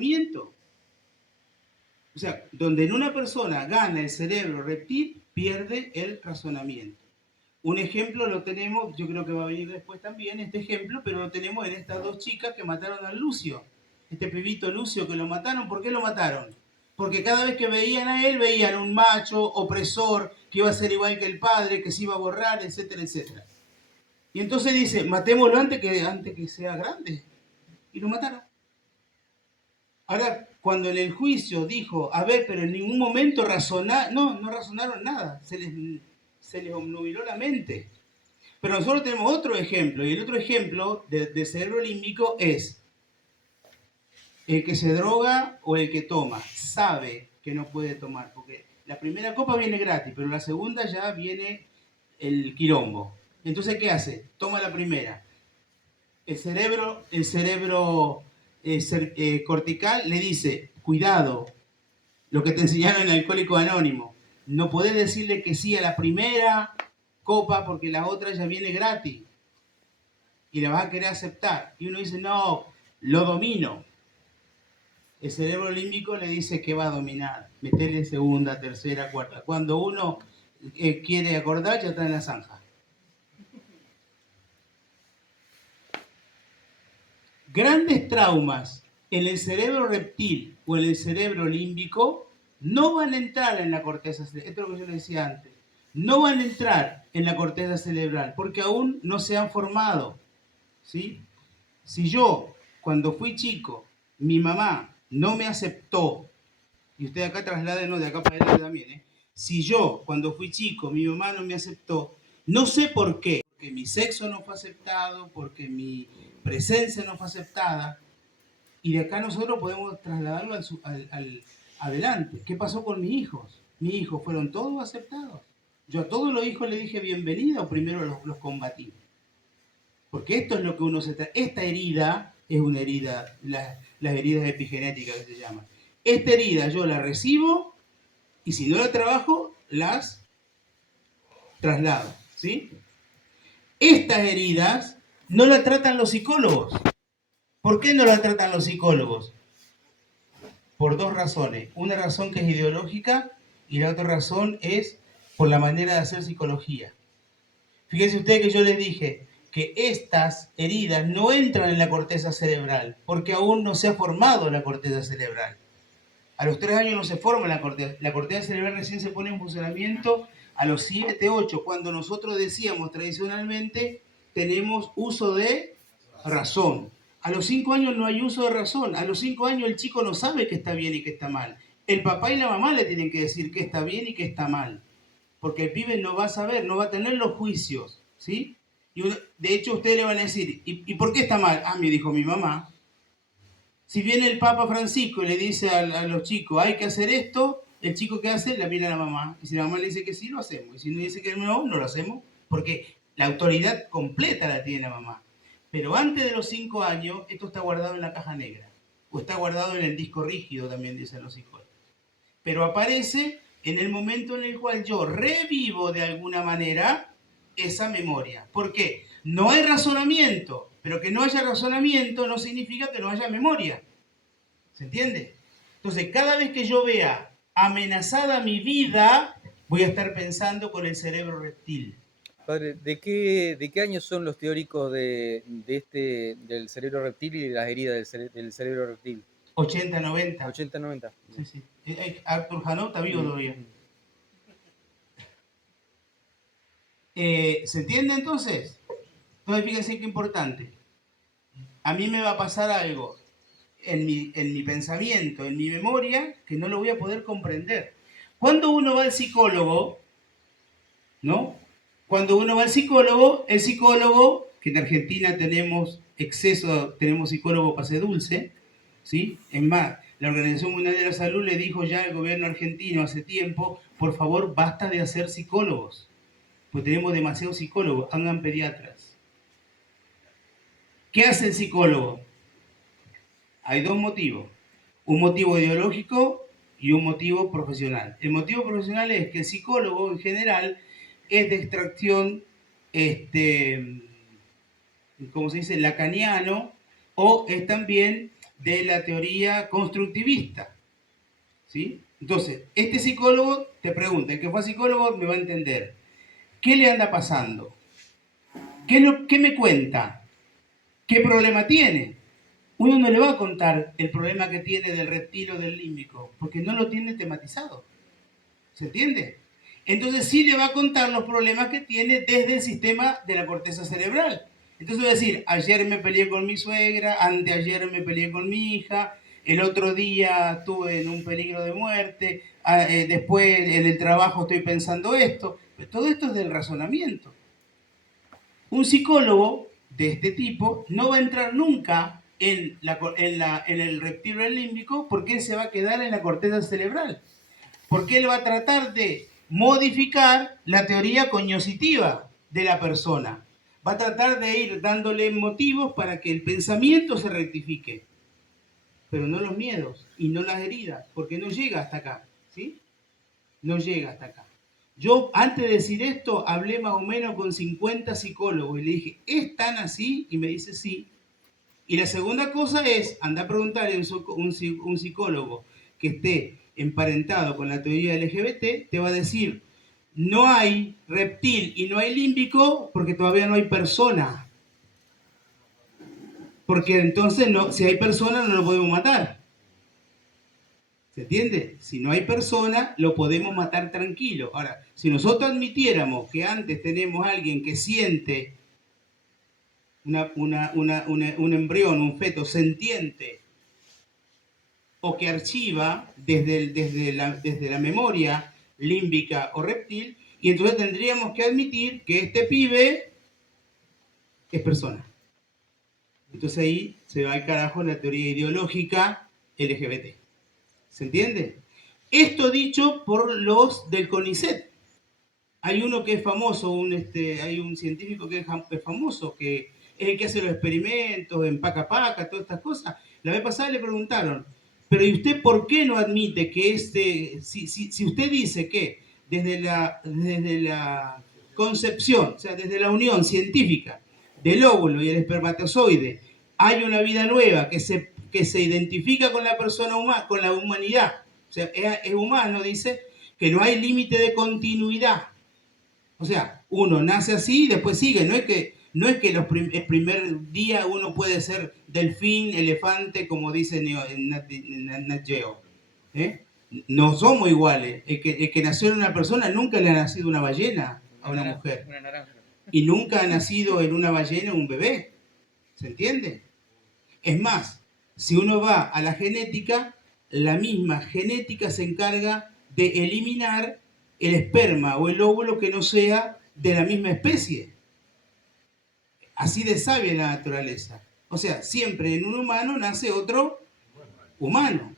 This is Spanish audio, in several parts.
razonamiento. O sea, donde en una persona gana el cerebro reptil, pierde el razonamiento. Un ejemplo lo tenemos, yo creo que va a venir después también este ejemplo, pero lo tenemos en estas dos chicas que mataron a Lucio. Este pibito Lucio que lo mataron, ¿por qué lo mataron? Porque cada vez que veían a él, veían un macho opresor, que iba a ser igual que el padre, que se iba a borrar, etcétera, etcétera. Y entonces dice, matémoslo antes que sea grande. Y lo mataron. Ahora, cuando en el juicio dijo, a ver, pero en ningún momento razonaron, no razonaron nada, se les obnubiló la mente. Pero nosotros tenemos otro ejemplo, y el otro ejemplo de cerebro límbico es el que se droga o el que toma, sabe que no puede tomar, porque la primera copa viene gratis, pero la segunda ya viene el quilombo. Entonces, ¿qué hace? Toma la primera. El cerebro cortical le dice, cuidado, lo que te enseñaron en Alcohólico Anónimo, no podés decirle que sí a la primera copa porque la otra ya viene gratis y la vas a querer aceptar. Y uno dice, no, lo domino. El cerebro límbico le dice que va a dominar, meterle segunda, tercera, cuarta. Cuando uno quiere acordar, ya está en la zanja. Grandes traumas en el cerebro reptil o en el cerebro límbico no van a entrar en la corteza cerebral. Esto es lo que yo le decía antes. No van a entrar en la corteza cerebral porque aún no se han formado. ¿Sí? Si yo, cuando fui chico, mi mamá no me aceptó, y usted acá trasladen, de acá para adelante también, si yo, cuando fui chico, mi mamá no me aceptó, no sé por qué, porque mi sexo no fue aceptado, porque mi presencia no fue aceptada, y de acá nosotros podemos trasladarlo al adelante. ¿Qué pasó con mis hijos? Mis hijos fueron todos aceptados. Yo a todos los hijos les dije bienvenido, primero los combatí. Porque esto es lo que uno se trata. Esta herida es una herida, las heridas epigenéticas que se llaman. Esta herida yo la recibo y si no la trabajo, las traslado. ¿Sí? Estas heridas no las tratan los psicólogos. ¿Por qué no las tratan los psicólogos? Por dos razones. Una razón que es ideológica y la otra razón es por la manera de hacer psicología. Fíjense ustedes que yo les dije que estas heridas no entran en la corteza cerebral porque aún no se ha formado la corteza cerebral. A los 3 años no se forma la corteza. La corteza cerebral recién se pone en funcionamiento a los 7, 8, cuando nosotros decíamos tradicionalmente tenemos uso de razón. A los 5 años no hay uso de razón. A los 5 años el chico no sabe qué está bien y qué está mal. El papá y la mamá le tienen que decir qué está bien y qué está mal. Porque el pibe no va a saber, no va a tener los juicios, ¿sí? Y de hecho ustedes le van a decir, ¿y por qué está mal? Ah, me dijo mi mamá. Si viene el Papa Francisco y le dice a los chicos, hay que hacer esto, el chico que hace, la mira a la mamá. Y si la mamá le dice que sí, lo hacemos. Y si no dice que no, no lo hacemos. Porque la autoridad completa la tiene la mamá. Pero antes de los 5 años, esto está guardado en la caja negra. O está guardado en el disco rígido, también dicen los psicólogos. Pero aparece en el momento en el cual yo revivo de alguna manera esa memoria. ¿Por qué? No hay razonamiento, pero que no haya razonamiento no significa que no haya memoria. ¿Se entiende? Entonces, cada vez que yo vea amenazada mi vida, voy a estar pensando con el cerebro reptil. Padre, ¿de qué años son los teóricos del cerebro reptil y de las heridas del cerebro reptil? 80, 90. 80, 90. Sí, sí. Arthur Janot está vivo todavía. ¿Se entiende entonces? Entonces, fíjense qué importante. A mí me va a pasar algo en mi pensamiento, en mi memoria, que no lo voy a poder comprender. Cuando uno va al psicólogo, ¿no? Cuando uno va al psicólogo, el psicólogo, que en Argentina tenemos tenemos psicólogo pase dulce, ¿sí? Es más, la Organización Mundial de la Salud le dijo ya al gobierno argentino hace tiempo, por favor, basta de hacer psicólogos, pues tenemos demasiados psicólogos, hagan pediatras. ¿Qué hace el psicólogo? Hay dos motivos, un motivo ideológico y un motivo profesional. El motivo profesional es que el psicólogo en general es de extracción, ¿cómo se dice?, lacaniano, o es también de la teoría constructivista, ¿sí? Entonces, este psicólogo te pregunta, el que fue psicólogo me va a entender, ¿qué le anda pasando? ¿Qué me cuenta? ¿Qué problema tiene? Uno no le va a contar el problema que tiene del reptil o del límbico, porque no lo tiene tematizado. ¿Se entiende? Entonces sí le va a contar los problemas que tiene desde el sistema de la corteza cerebral. Entonces va a decir, ayer me peleé con mi suegra, anteayer me peleé con mi hija, el otro día estuve en un peligro de muerte, después en el trabajo estoy pensando esto. Todo esto es del razonamiento. Un psicólogo de este tipo no va a entrar nunca en el reptil límbico porque él se va a quedar en la corteza cerebral. Porque él va a tratar de modificar la teoría cognitiva de la persona. Va a tratar de ir dándole motivos para que el pensamiento se rectifique, pero no los miedos y no las heridas, porque no llega hasta acá, ¿sí? No llega hasta acá. Yo, antes de decir esto, hablé más o menos con 50 psicólogos y le dije, ¿es tan así? Y me dice sí. Y la segunda cosa es, anda a preguntarle a un psicólogo que esté emparentado con la teoría LGBT, te va a decir, no hay reptil y no hay límbico porque todavía no hay persona. Porque entonces, no, si hay persona, no lo podemos matar. ¿Se entiende? Si no hay persona, lo podemos matar tranquilo. Ahora, si nosotros admitiéramos que antes tenemos a alguien que siente un embrión, un feto sentiente, o que archiva desde la memoria límbica o reptil, y entonces tendríamos que admitir que este pibe es persona. Entonces ahí se va al carajo la teoría ideológica LGBT. ¿Se entiende? Esto dicho por los del CONICET. Hay uno que es famoso, hay un científico que es famoso, que es el que hace los experimentos en Paca Paca, todas estas cosas. La vez pasada le preguntaron, pero ¿y usted por qué no admite que si usted dice que desde la concepción, o sea, desde la unión científica del óvulo y el espermatozoide, hay una vida nueva que se identifica con la persona humana, con la humanidad, o sea, es humano, dice, que no hay límite de continuidad. O sea, uno nace así y después sigue. No es que el primer día uno puede ser delfín, elefante, como dice Nat Geo. ¿Eh? No somos iguales. El que nació en una persona nunca le ha nacido una ballena a una mujer. Una naranja. Y nunca ha nacido en una ballena un bebé. ¿Se entiende? Es más, si uno va a la genética, la misma genética se encarga de eliminar el esperma o el óvulo que no sea de la misma especie. Así de sabia la naturaleza. O sea, siempre en un humano nace otro humano.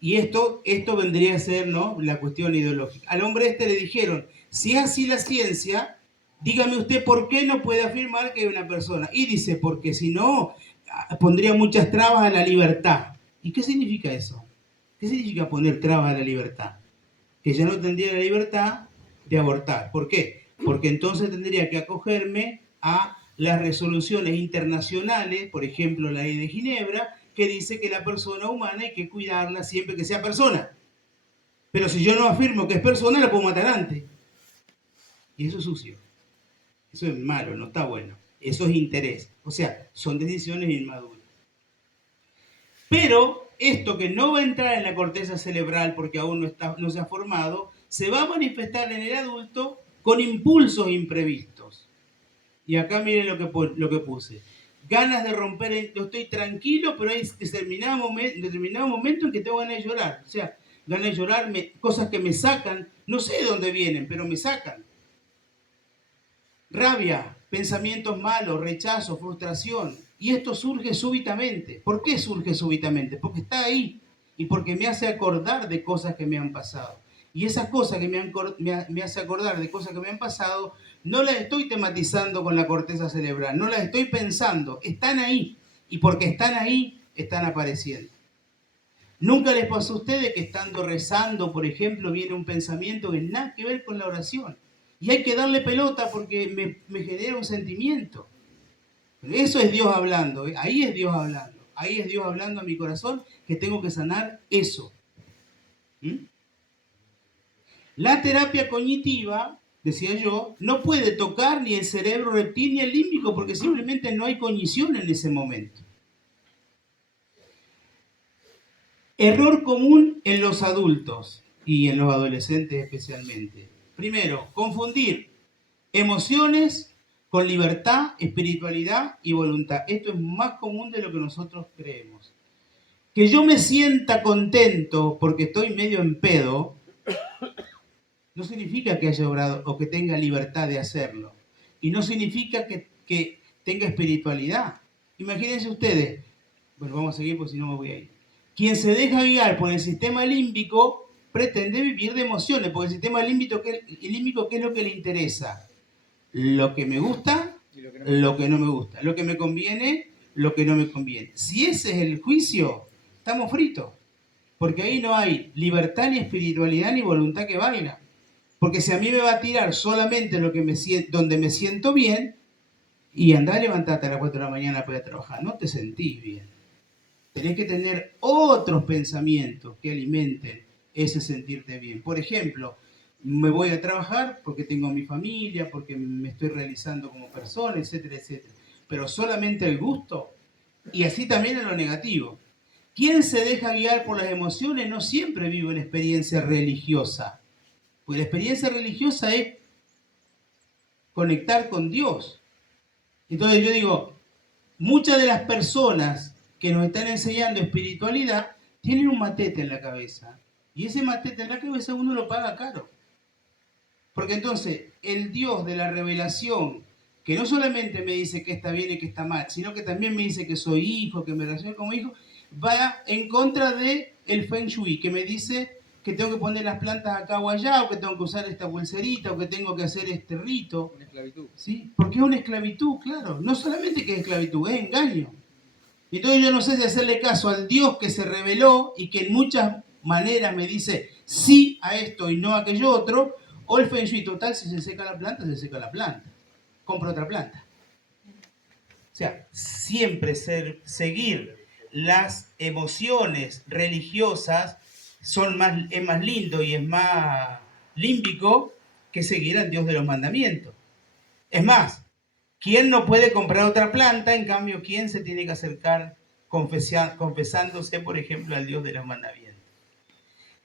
Y esto vendría a ser, ¿no?, la cuestión ideológica. Al hombre le dijeron, si es así la ciencia, dígame usted por qué no puede afirmar que hay una persona. Y dice, porque si no, pondría muchas trabas a la libertad. ¿Y qué significa eso? ¿Qué significa poner trabas a la libertad? Que ya no tendría la libertad de abortar. ¿Por qué? Porque entonces tendría que acogerme a las resoluciones internacionales, por ejemplo la ley de Ginebra, que dice que la persona humana hay que cuidarla siempre que sea persona. Pero si yo no afirmo que es persona, la puedo matar antes. Y eso es sucio. Eso es malo, no está bueno. Eso es interés. O sea, son decisiones inmaduras. Pero esto que no va a entrar en la corteza cerebral porque aún no se ha formado, se va a manifestar en el adulto con impulsos imprevistos. Y acá miren lo que puse. Ganas de romper, yo estoy tranquilo, pero hay determinado momento en que tengo ganas de llorar. O sea, ganas de llorar, cosas que me sacan, no sé de dónde vienen, pero me sacan. Rabia, pensamientos malos, rechazo, frustración. Y esto surge súbitamente. ¿Por qué surge súbitamente? Porque está ahí y porque me hace acordar de cosas que me han pasado. Y esas cosas que me hace acordar de cosas que me han pasado, no las estoy tematizando con la corteza cerebral, no las estoy pensando, están ahí. Y porque están ahí, están apareciendo. ¿Nunca les pasó a ustedes que estando rezando, por ejemplo, viene un pensamiento que nada que ver con la oración? Y hay que darle pelota porque me genera un sentimiento. Eso es Dios hablando, ¿eh? Ahí es Dios hablando. ahí es Dios hablando a mi corazón que tengo que sanar eso. ¿Mm? La terapia cognitiva, decía yo, no puede tocar ni el cerebro reptil ni el límbico porque simplemente no hay cognición en ese momento. Error común en los adultos y en los adolescentes especialmente. Primero, confundir emociones con libertad, espiritualidad y voluntad. Esto es más común de lo que nosotros creemos. Que yo me sienta contento porque estoy medio en pedo, no significa que haya obrado o que tenga libertad de hacerlo. Y no significa que tenga espiritualidad. Imagínense ustedes, bueno, vamos a seguir porque si no me voy a ir. Quien se deja guiar por el sistema límbico pretende vivir de emociones, porque el sistema límbico, ¿qué es lo que le interesa? Lo que me gusta, lo que no me gusta. Lo que me conviene, lo que no me conviene. Si ese es el juicio, estamos fritos. Porque ahí no hay libertad, ni espiritualidad, ni voluntad que valga. Porque si a mí me va a tirar solamente lo que donde me siento bien, y andá a levantarte a las 4 de la mañana para ir a trabajar, no te sentís bien. Tenés que tener otros pensamientos que alimenten ese sentirte bien. Por ejemplo, me voy a trabajar porque tengo a mi familia, porque me estoy realizando como persona, etcétera, etcétera. Pero solamente el gusto, y así también en lo negativo. Quien se deja guiar por las emociones no siempre vive una experiencia religiosa. Porque la experiencia religiosa es conectar con Dios. Entonces yo digo, muchas de las personas que nos están enseñando espiritualidad tienen un matete en la cabeza. Y ese matete en la cabeza uno lo paga caro. Porque entonces el Dios de la revelación, que no solamente me dice que está bien y que está mal, sino que también me dice que soy hijo, que me relaciono como hijo, va en contra de el Feng Shui, que me dice que tengo que poner las plantas acá o allá, o que tengo que usar esta pulserita, o que tengo que hacer este rito. Una esclavitud. ¿Sí? Porque es una esclavitud, claro. No solamente que es esclavitud, es engaño. Entonces yo no sé si hacerle caso al Dios que se reveló y que en muchas maneras me dice sí a esto y no a aquello otro, o el Feng Shui. Total, si se seca la planta, se seca la planta. Compra otra planta. O sea, siempre seguir las emociones religiosas es más lindo y es más límbico que seguir al Dios de los mandamientos. Es más, ¿quién no puede comprar otra planta? En cambio, ¿quién se tiene que acercar confesándose, por ejemplo, al Dios de los mandamientos?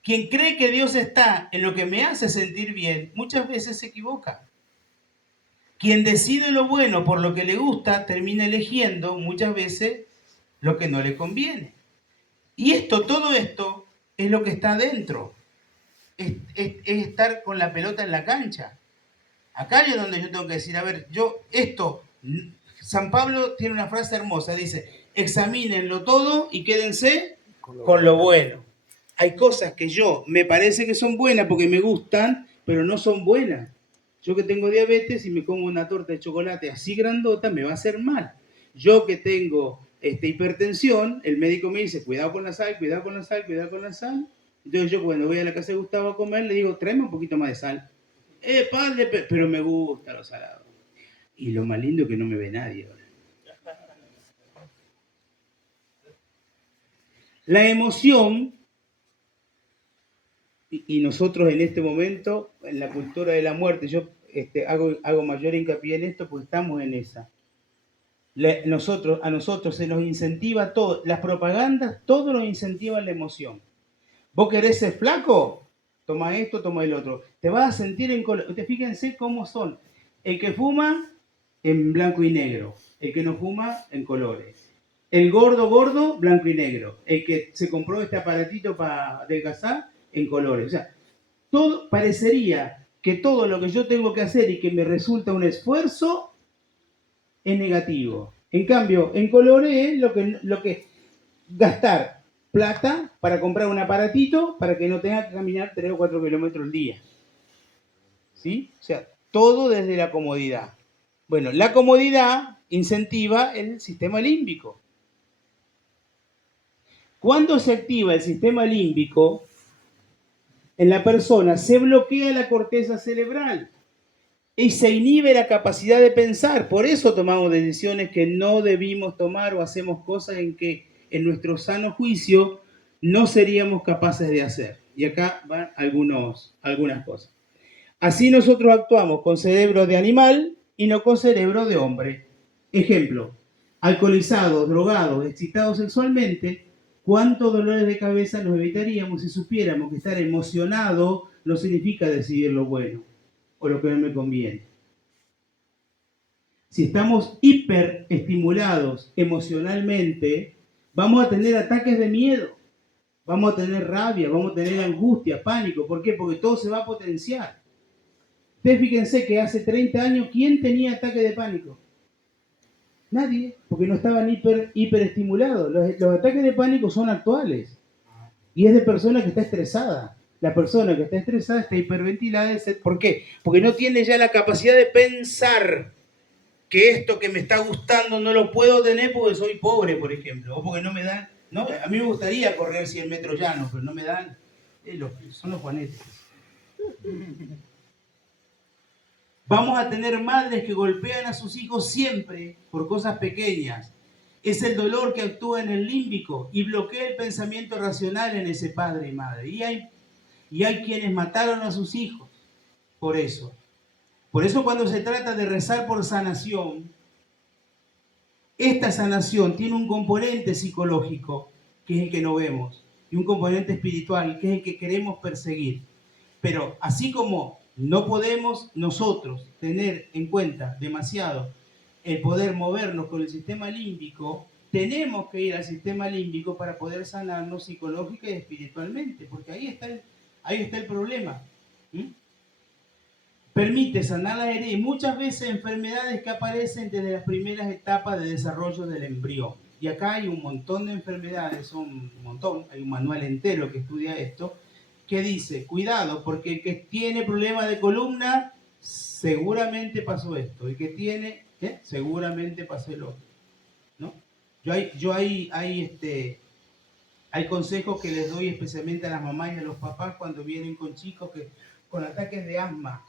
Quien cree que Dios está en lo que me hace sentir bien, muchas veces se equivoca. Quien decide lo bueno por lo que le gusta, termina eligiendo muchas veces lo que no le conviene. Y todo esto es lo que está dentro. Es estar con la pelota en la cancha. Acá es donde yo tengo que decir, a ver, San Pablo tiene una frase hermosa, dice, examínenlo todo y quédense con lo bueno. Hay cosas que me parece que son buenas porque me gustan, pero no son buenas. Yo que tengo diabetes y me como una torta de chocolate así grandota, me va a hacer mal. Yo que tengo hipertensión, el médico me dice, cuidado con la sal, cuidado con la sal, cuidado con la sal. Entonces yo cuando voy a la casa de Gustavo a comer, le digo, tráeme un poquito más de sal. Padre, pero me gusta lo salado. Y lo más lindo es que no me ve nadie ahora. La emoción, y nosotros en este momento, en la cultura de la muerte, yo hago mayor hincapié en esto porque estamos en esa. A nosotros se nos incentiva todo, las propagandas, todo nos incentiva la emoción. ¿Vos querés ser flaco? Toma esto, toma el otro. Te vas a sentir en color. Fíjense cómo son. El que fuma, en blanco y negro. El que no fuma, en colores. El gordo, blanco y negro. El que se compró este aparatito para adelgazar, en colores. O sea, parecería que todo lo que yo tengo que hacer y que me resulta un esfuerzo es negativo. En cambio, en colores es lo que gastar plata para comprar un aparatito para que no tenga que caminar 3 o 4 kilómetros al día. ¿Sí? O sea, todo desde la comodidad. Bueno, la comodidad incentiva el sistema límbico. Cuando se activa el sistema límbico, en la persona se bloquea la corteza cerebral y se inhibe la capacidad de pensar. Por eso tomamos decisiones que no debimos tomar o hacemos cosas en en nuestro sano juicio no seríamos capaces de hacer. Y acá van algunas cosas. Así nosotros actuamos con cerebro de animal y no con cerebro de hombre. Ejemplo, alcoholizados, drogados, excitados sexualmente, ¿cuántos dolores de cabeza nos evitaríamos si supiéramos que estar emocionado no significa decidir lo bueno o lo que no me conviene? Si estamos hiperestimulados emocionalmente, vamos a tener ataques de miedo, vamos a tener rabia, vamos a tener angustia, pánico. ¿Por qué? Porque todo se va a potenciar. Ustedes fíjense que hace 30 años, ¿quién tenía ataque de pánico? Nadie, porque no estaban hiperestimulados. Los ataques de pánico son actuales. Y es de persona que está estresada. La persona que está estresada está hiperventilada. ¿Por qué? Porque no tiene ya la capacidad de pensar que esto que me está gustando no lo puedo tener porque soy pobre, por ejemplo. O porque no me dan... No, a mí me gustaría correr 100 metros llanos, pero no me dan... son los juanetes. Vamos a tener madres que golpean a sus hijos siempre por cosas pequeñas. Es el dolor que actúa en el límbico y bloquea el pensamiento racional en ese padre y madre. Y hay quienes mataron a sus hijos por eso. Por eso cuando se trata de rezar por sanación, esta sanación tiene un componente psicológico, que es el que no vemos, y un componente espiritual, que es el que queremos perseguir. Pero así como no podemos nosotros tener en cuenta demasiado el poder movernos con el sistema límbico, tenemos que ir al sistema límbico para poder sanarnos psicológica y espiritualmente, porque ahí está el problema. Permite sanar la herida y muchas veces enfermedades que aparecen desde las primeras etapas de desarrollo del embrión. Y acá hay un montón de enfermedades, hay un manual entero que estudia esto, que dice, cuidado, porque el que tiene problemas de columna, seguramente pasó esto. El que tiene, seguramente pasó el otro. ¿No? Hay consejos que les doy especialmente a las mamás y a los papás cuando vienen con chicos con ataques de asma.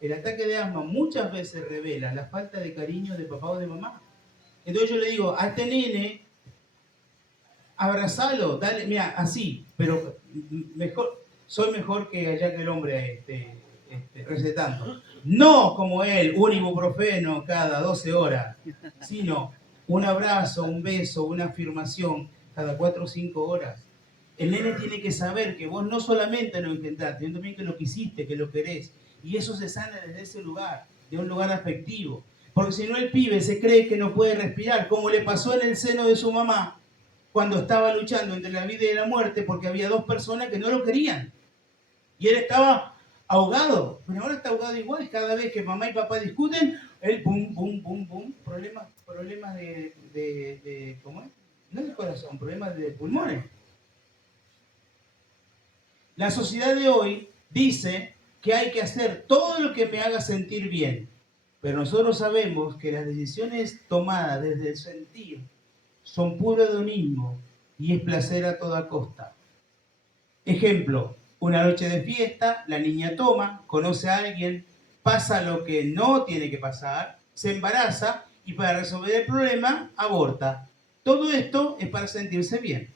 El ataque de asma muchas veces revela la falta de cariño de papá o de mamá. Entonces yo le digo, a este nene, abrazalo, dale, mira, así, pero soy mejor que allá que el hombre recetando. No como él, un ibuprofeno cada 12 horas, sino un abrazo, un beso, una afirmación cada 4 o 5 horas. El nene tiene que saber que vos no solamente lo intentaste, sino también que lo quisiste, que lo querés. Y eso se sana desde ese lugar, de un lugar afectivo. Porque si no el pibe se cree que no puede respirar, como le pasó en el seno de su mamá, cuando estaba luchando entre la vida y la muerte, porque había 2 personas que no lo querían. Y él estaba ahogado, pero ahora está ahogado igual. Cada vez que mamá y papá discuten, él pum, pum, pum, pum, problemas de ¿cómo es? No del corazón, problemas de pulmones. La sociedad de hoy dice que hay que hacer todo lo que me haga sentir bien, pero nosotros sabemos que las decisiones tomadas desde el sentir son puro hedonismo y es placer a toda costa. Ejemplo, una noche de fiesta, la niña toma, conoce a alguien, pasa lo que no tiene que pasar, se embaraza y para resolver el problema aborta. Todo esto es para sentirse bien.